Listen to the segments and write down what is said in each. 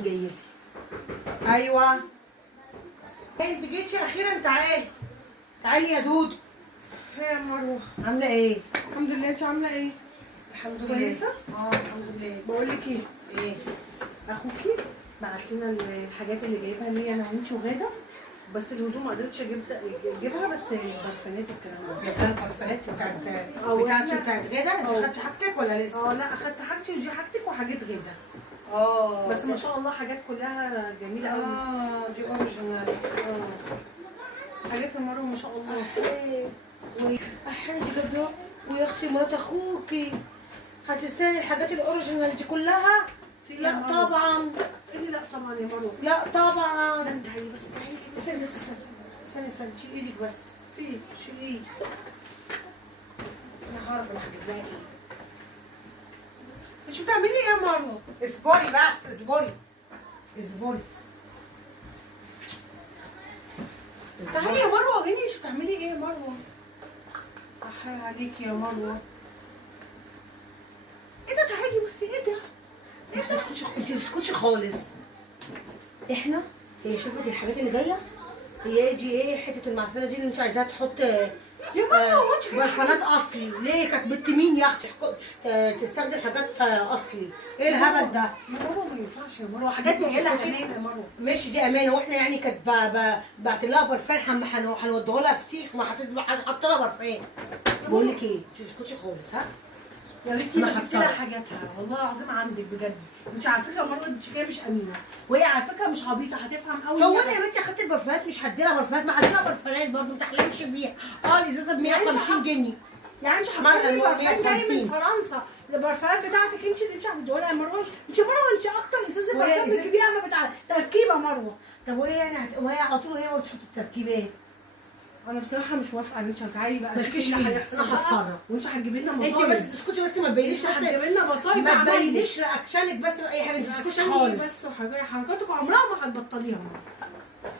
جايه. ايوه انت جيتي اخيرا. تعالي تعالي يا دودو. يا مروه عامله ايه؟ الحمد لله. انت عامله ايه؟ الحمد لله كويسه. الحمد لله. بقول لك ايه، ايه؟ اخوكي بعت لنا الحاجات اللي جايبها لي انا وانت وغاده، بس الهدوم ما قدرتش اجيبها، بس البرفانات والكلام ده. ده كان البرفانات بتاعت غدا. انت خدتي حاجتك ولا لسه؟ لا اخدت حاجتي ودي حاجتك وحاجات غاده. بس ما شاء الله حاجات كلها جميله قوي. دي اوريجينال. حاجات يا مروه ما شاء الله. احيي كده. ويا اختي مرات اخوكي هتستاهل الحاجات الاوريجينال دي كلها؟ لا طبعا. ايه اللي لا طبعا يا مروه؟ لا طبعا. انت تعالي بس، تعالي استني شيل ايدك بس. في شيل ايدك. انا هعرف انا هجيب لها ايه. مش بتعملي ايه يا مروه؟ اصبري بس اصبري. تعالي يا مروه غني. مش بتعملي ايه يا مروه؟ احيي عليكي يا مروه. ايه ده؟ تعالي بس. ايه ده؟ انت تسكتش خالص. احنا هي شافت الحاجات اللي جايه. هي دي ايه حته المعفنه دي اللي انت عايزاها تحط يا ماما هو انت برفانات اصلي؟ ليه كانت بنت مين يا اختي تستخدم حاجات اصلي؟ ايه الهبل ده؟ يا مروه ما ينفعش يا مروه، حاجات نعيلها امانه يا مروه. ماشي دي امانه، واحنا يعني كانت بعت لها برفان هنوديه لها فسيخ ما هنحط لها برفان. بقول لك ايه ما تسكتش خالص. ها يا ريتي ما جبت لها حاجاتها والله العظيم عندك بجد. انت على فكره يا مروه انت كده مش امينه، وهي على فكره مش عبيطه، هتفهم قوي. هو انا يا بنتي اخدت البرفانات مش هدي لها برفانات؟ ما هدي لها برفانات برضه ما تحلمش بيها. الازازه ب 150 جنيه. يعني انت حاطه لي برفان جاي من فرنسا. البرفانات بتاعتك انت اللي انت بتقولها يا مروه. انت اكتر ازازه برفان بتجيبيها ما بتاع تركيبه مروه. طب وهي يعني وهي على طول هي برضه تحط التركيبات. انا بصراحه مش موافقه ان انت تعالي بقى. مالكيش فيه، انا هتصرف. وانت هتجيبي لنا مصايب. انت بس تسكتي بس ما تبينيش. هتجيبي لنا مصايب. ما تبينيش رياكشنك بس اي حاجه. انت تسكتش خالص. بس حركاتك عمرها ما هتبطليها.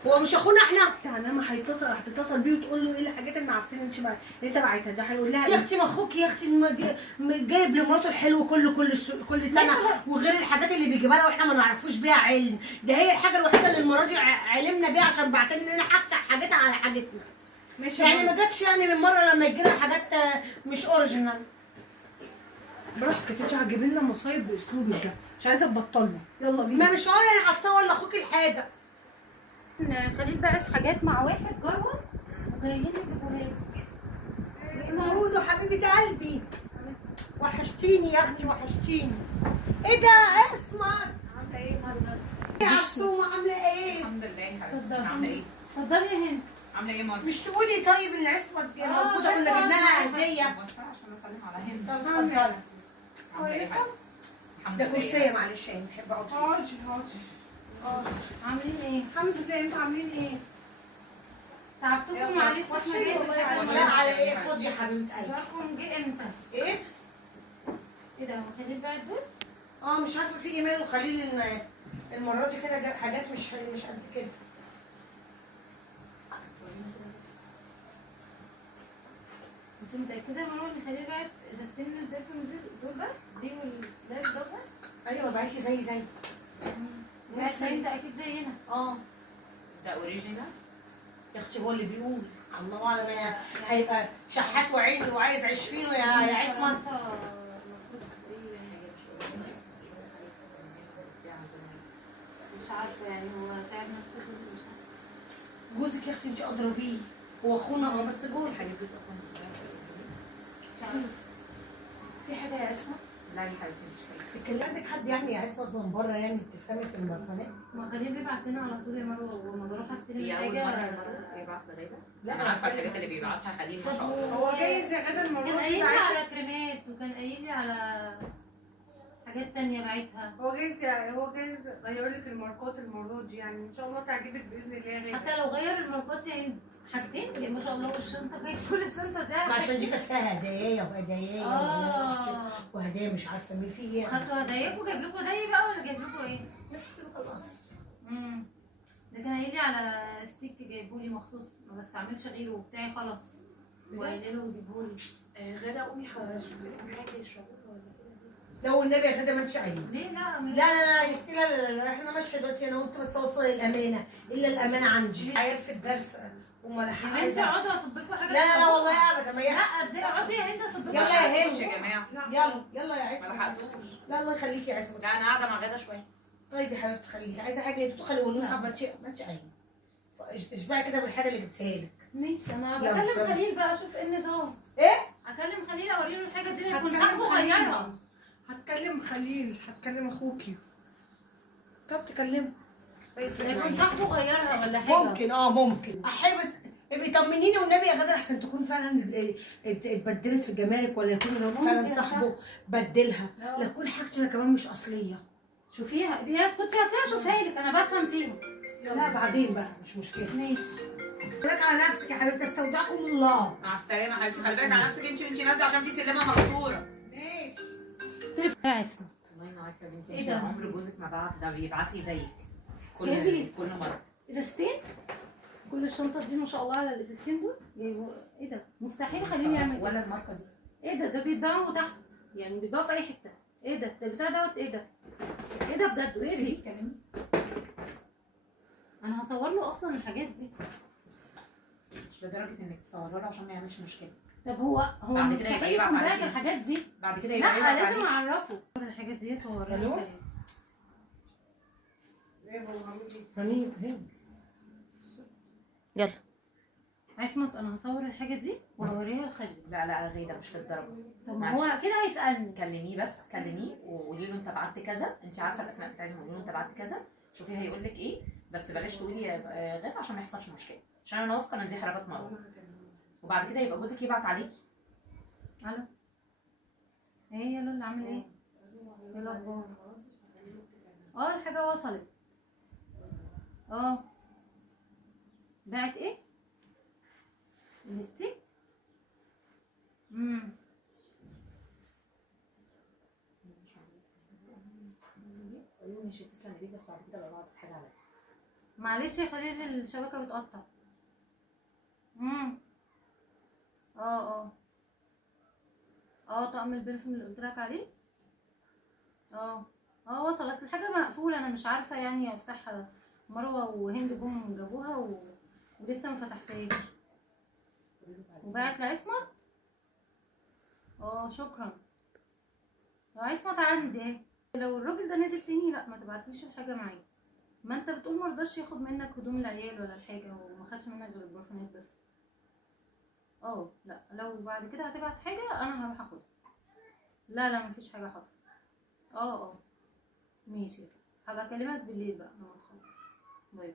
هو مش اخونا احنا؟ يعني اما هتتصل بيه وتقول له ايه الحاجات المعفنه اللي انت باعتها ده، هيقول لها يا اختي ما اخوك يا اختي جايب لمراته الحلو كل سنه، وغير الحاجات اللي بيجيبها لها واحنا ما نعرفوش بيها علم. ده هي الحاجه الوحيده اللي المره دي علمنا بيها عشان بعتلنا لنا حاجتها على حاجتنا. ماشي يعني ما جاتش يعني من مره لما يجي لنا حاجات مش اوريجينال. براحتك. انت هتجيبي لنا مصايب باسلوبك ده، مش عايزه تبطلي. يلا بينا. ما مش عارفه يعني هتصور لاخوك الحاجه. خليل باعت حاجات مع واحد جوه وجايين لي بجولات. معود وحبيبه قلبي وحشتيني يا اختي وحشتيني. ايه ده عصمت؟ عامله ايه النهارده؟ يا عصومه عامله ايه؟ الحمد لله يا حبيبتي. عامله ايه؟ اتفضلي يا هند. عامله ايه يا ماما؟ مش تقولي طيب ان عصمت موجوده كنا جبنا لها هديه؟ بص عشان اسلم على هند. طب اتفضلي. عامله ايه يا حبيبتي؟ الحمد ده لله. كرسيه معلش يعني بحب اقعد فيه. عاملين ايه؟ الحمد لله. انتوا عاملين ايه؟ تعبتكم معلش احنا جايين لا على ايه؟ خدي يا حبيبه قلبي. جاركم جه امتى؟ ايه؟ ايه ده؟ هو خليل باعت دول؟ مش عارفه في ايميل وخليل المره دي كده جاب حاجات مش قد كده. انت متاكده يا مروه ان خليل باعت ازازتين البرفيوم دول بس؟ دي واللاب ده بس؟ ايوه بعيشي زي باعت زي ده اكيد زينا. ده اوريجينال؟ يا اختي هو اللي بيقول. الله اعلم هيبقى شحات وعين وعايز عيش فينه يا عصمت. مش عارفه يعني هو تعب نفسه مش عارفه. جوزك يا اختي انت ادرى بيه. هو اخونا بس جوز. الحاجات دي اصلا مش عارفه. في حاجه يا عصمت؟ لا يا حبيبتي مش حاجه. كان عندك حد يعني يا عصمت من بره يعني بتفهمي في البرفانات؟ ما خليل بيبعت لنا على طول يا مروه، ولما بروح استلم هي اول حاجه مره يا مروه يبعت لغاده؟ لا، انا عارفه الحاجات اللي بيبعتها خليل ما شاء الله. هو جايز يا غدا المره كان دي قايل لي بعت. على كريمات وكان قايل لي على حاجات تانية بعتها. هو جايز غير لك الماركات المره دي، يعني ان شاء الله تعجبك باذن الله يا غدا. حتى لو غير الماركات يعني حاجتين ما شاء الله، والشنطه جايه كل الشنطه دي عشان دي كانت فيها هدايا وهدايا وهدايا مش عارفه مين في ايه. خدتوا هداياكوا جايب لكم زي بقى ولا جايب لكم ايه؟ نفس الاصل. ده كان قايل لي على ستيك جايبه لي مخصوص ما بستعملش غيره وبتاعي خلاص، وقايل له جيبه لي. غدا قومي شوفي لكم حاجه يشربوها ولا كده. لو النبي يا غدا ما انتش عيب. ليه لا؟ لا لا لا يا ستي، لا احنا ماشيه دلوقتي، انا قلت بس اوصل الامانه، الا الامانه عندي عيال في الدرس وما يا بنتي عايزه. اقعدوا اصب لكم حاجه. لا لا والله ابدا، ما لا ازاي اقعدي يا هند اصب لكم يلا حاجة؟ يا لحقتوش هند. يا جماعه. يلا يلا يا ما عصمت. لحقتوش. لا الله يخليكي يا عصمت. لا انا قاعده مع غدا شويه. طيب يا حبيبتي خليكي، عايزه حاجه يا دوتو خلي والمصعب ما انتش عيب. اشبعي كده بالحاجه اللي جبتها لك. ماشي انا يلا، بكلم سلام. خليل بقى اشوف ايه النظام. ايه؟ اكلم خليل اوري له الحاجه دي يكون هتكلم صاحبه خليل. غيرها. هتكلم خليل، هتكلم اخوكي. طب تكلمه. يكون صاحبه غيرها ولا حاجه. ممكن ممكن احب بس ابقي طمنيني والنبي يا غدا احسن تكون فعلا اتبدلت في الجمارك، ولا يكون هو ممكن فعلا يا صاحبه بدلها، اه. لا تكون حاجتي انا كمان مش اصليه. شوفيها هي كنت هاتيها شوفها لك انا بفهم فيهم. لا بعدين بقى مش مشكله. ماشي. بالك على نفسك يا حبيبتي، استودعكم الله. مع السلامه يا حبيبتي، خلي بالك على نفسك انت نازله عشان في سلمه مكسوره. ماشي. عارفه. والله ما عارفه يا بنتي، ايه انت ده؟ عمر جوزك ما بعت، ده بيبعت لي زيك جايبلي. كل مره. ازازتين؟ كل الشنطه دي ما شاء الله على الازازتين دول جايبوا. ايه ده؟ مستحيل خليني يعمل ولا الماركه دي. ايه ده بيتباعوا تحت، يعني بيتباعوا في اي حته. ايه ده البتاع دوت ايه ده؟ ايه ده بجد؟ وايه دي؟ كلمني. انا هصور له اصلا الحاجات دي. مش لدرجه انك تصورها له عشان ما يعملش مشكله. طب هو بعد كده مستحيل يبقى يكون يبعت باعت عليكي. الحاجات دي. بعد كده لا يبقى لازم عليك. اعرفه الحاجات ديت واوريها ألو؟ له. مين؟ يلا عصمت انا هصور الحاجه دي وهوريها لخالد. لا غيده مش للدرجه. طب ما هو كده هيسالني. كلميه بس، كلميه وقولي له انت بعت كذا، انت عارفه الاسماء بتاعتهم، قولي له انت بعت كذا، شوفي هيقول لك ايه، بس بلاش تقولي غير عشان ما يحصلش مشكله، عشان انا واثقه ان دي حركات مره. وبعد كده يبقى جوزك يبعت عليكي. الو ايه يا لولو عامل ايه؟ ايه الاخبار؟ الحاجه وصلت. باعت ايه؟ الليستيك؟ قولي له ماشي تسلم ايديك، بس بعد كده بقى بعت حاجه عليا. معلش يا خليل الشبكه بتقطع. طقم البرفيوم اللي قلت لك عليه. وصل، اصل الحاجه مقفوله انا مش عارفه يعني افتحها. مروه وهند جم جابوها ولسه ما فتحتهاش. وبعت لعصمت. شكرا. عصمت عندي اهي. لو الراجل ده نزل تاني لا ما تبعتليش الحاجه معايا. ما انت بتقول مرضاش ياخد منك هدوم العيال ولا الحاجه، وما خدش منك غير البرفانات بس. لا لو بعد كده هتبعت حاجه انا هروح اخدها. لا مفيش حاجه حصلت. ماشي، هبقى اكلمك بالليل بقى لما تخلص. باي باي.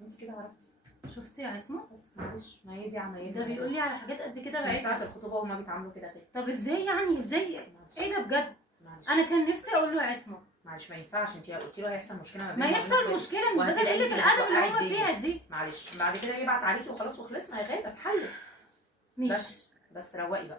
انت كده عرفتي. شفتي يا عصمت؟ بس معلش، ما هي دي عمليه. ده بيقول لي على حاجات قد كده من ساعه بعيدة. الخطوبه وما بيتعاملوا كده غير. طب ازاي يعني ازاي؟ معلش. ايه ده بجد؟ معلش. انا كان نفسي اقول له يا عصمت. معلش ما ينفعش، انت قلتي له هيحصل مشكله ما ما بيننا يحصل وبينك. مشكله من بدل وهتبقي قله انت الادب اللي بتوقعي هو الدنيا. فيها دي. معلش بعد كده يبعت عليكي وخلاص وخلصنا يا غاده، اتحلت. مش بس روقي بقى.